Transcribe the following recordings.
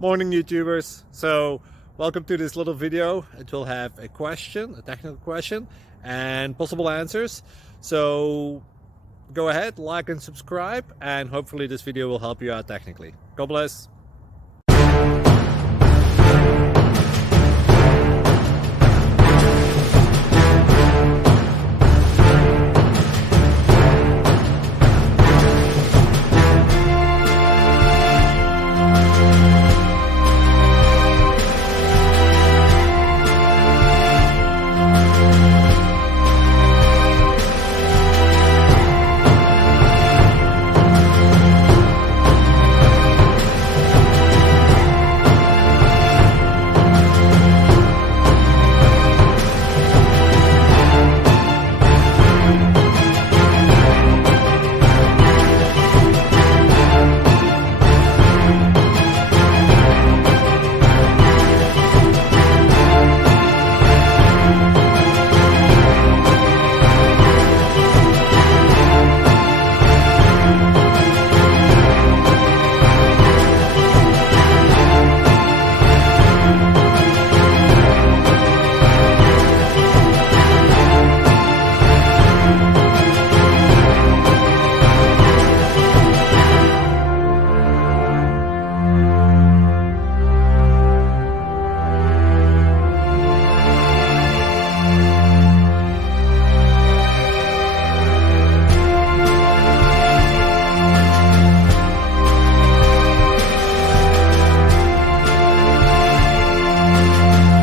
Morning YouTubers. So welcome to this little video. It will have a question, a technical question, and possible answers. So go ahead, like and subscribe, and hopefully this video will help you out technically. God bless.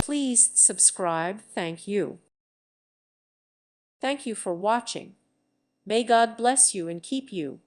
Please subscribe. Thank you. Thank you for watching. May God bless you and keep you.